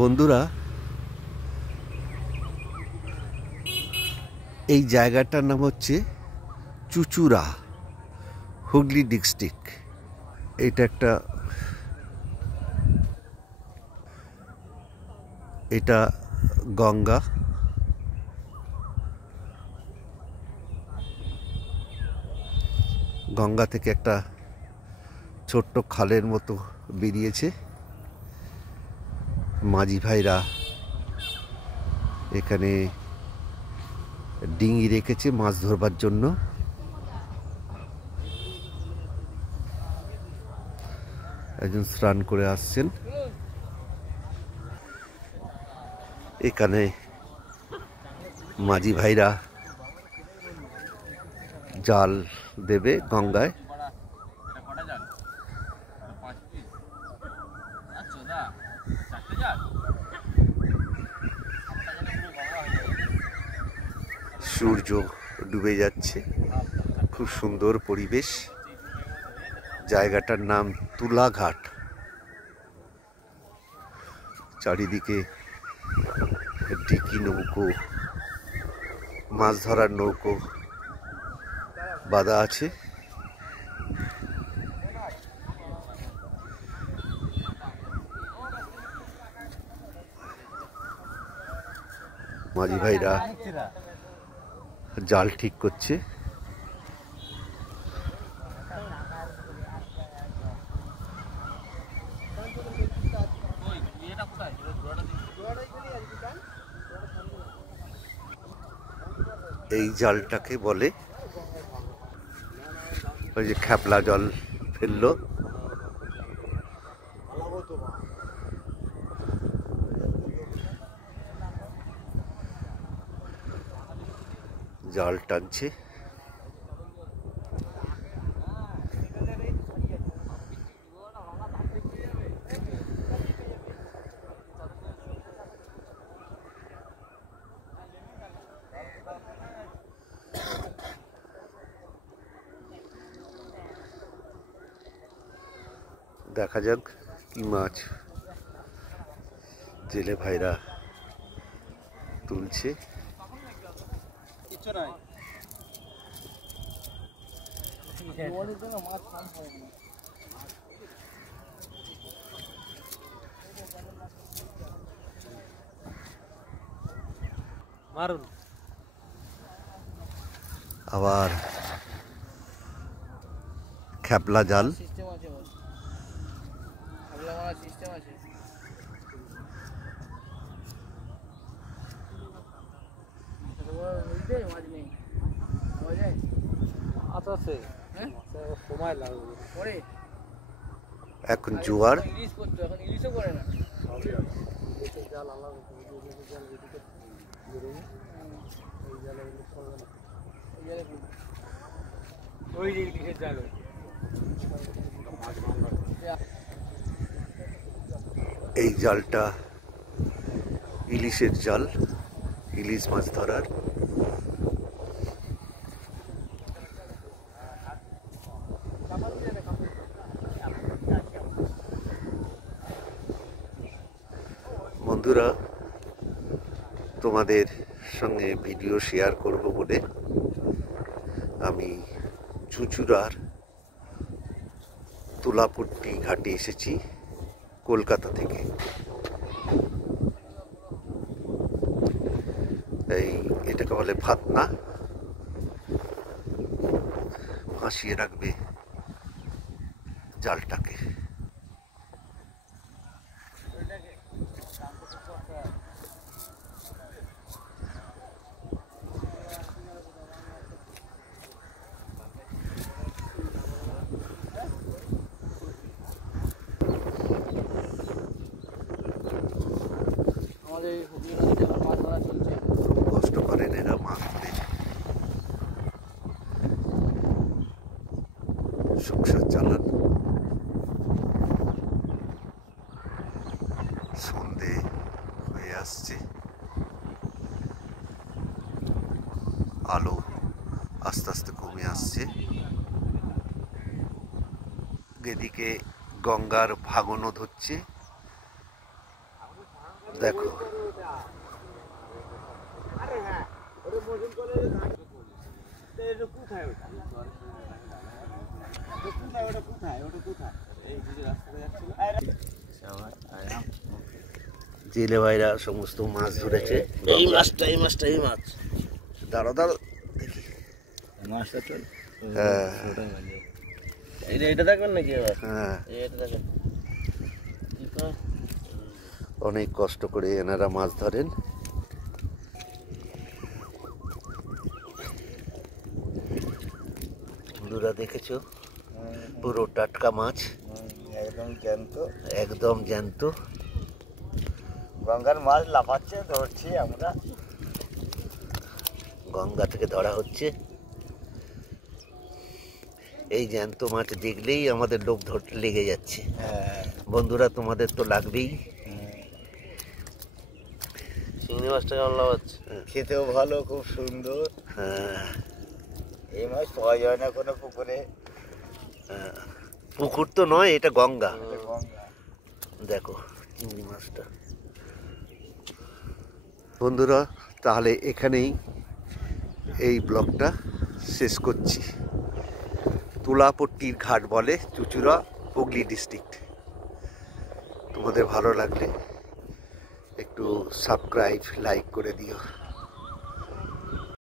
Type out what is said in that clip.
বন্ধুরা, এই জায়গাটার নাম হচ্ছে চুচুড়া, হুগলি ডিস্ট্রিক্ট। এটা গঙ্গা। গঙ্গা থেকে একটা ছোট্ট খালের মতো বেরিয়েছে। মাঝি ভাইরা এখানে ডিঙি রেখেছে মাছ ধরবার জন্য। একজন স্নান করে আসছেন। এখানে মাঝি ভাইরা জাল দেবে গঙ্গায়। সূর্য ডুবে যাচ্ছে, খুব সুন্দর পরিবেশ। জায়গাটার নাম তুলাঘাট। চারিদিকে ডিকি নৌকো, মাছ ধরার নৌকো বাঁধা আছে। মাঝি ভাইরা জাল ঠিক করছে। এই জালটাকে বলে, ওই যে খ্যাপলা জল ফেললো, জাল টানছে। দেখা যাক কি মাছ জেলে ভাইরা তুলছে। আবার খ্যাপলা জাল। এখন জোয়ার। এই জালটা ইলিশের জাল, ইলিশ মাছ ধরার। বন্ধুরা, তোমাদের সঙ্গে ভিডিও শেয়ার করব বলে আমি চুচুড়ার তুলাপট্টি ঘাটে এসেছি কলকাতা থেকে। এটাকে বলে ফাতনা। ফাঁসিয়ে রাখবে জালটাকে। কষ্ট করেন এরা মাছ ধরে, সংসার চালান। সন্ধে হয়ে আসছে, আলো আস্তে আস্তে কমে আসছে। এদিকে গঙ্গার ভাঙনও ধরছে। দেখো জেলে ভাইরা সমস্ত মাছ ধরেছে। এই মাছ দাঁড়ো দেখি। হ্যাঁ এটা দেখবেন নাকি এবার? হ্যাঁ, এটা দেখেন অনেক কষ্ট করে এনারা মাছ ধরেন। বন্ধুরা দেখেছো, পুরো টাটকা মাছ, একদম জ্যান্ত। গঙ্গার মাছ লাফাচ্ছে, ধরছি আমরা। গঙ্গা থেকে ধরা হচ্ছে। এই জ্যান্ত মাছ দেখলেই আমাদের লোভ ধরতে লেগে যাচ্ছে। বন্ধুরা তোমাদের তো লাগবেই। চিংড়ি মাছটা কেমন লাগাচ্ছে? খেতেও ভালো, খুব সুন্দর। হ্যাঁ, এই মাছ পাওয়া যায় না কোনো পুকুরে। পুকুর তো নয়, এটা গঙ্গা। গঙ্গা। দেখো চিংড়ি মাছটা। বন্ধুরা তাহলে এখানেই এই ব্লগটা শেষ করছি। তুলাপট্টির ঘাট বলে চুঁচুড়া, হুগলি ডিস্ট্রিক্ট। তোমাদের ভালো লাগলে একটু সাবস্ক্রাইব, লাইক করে দিও।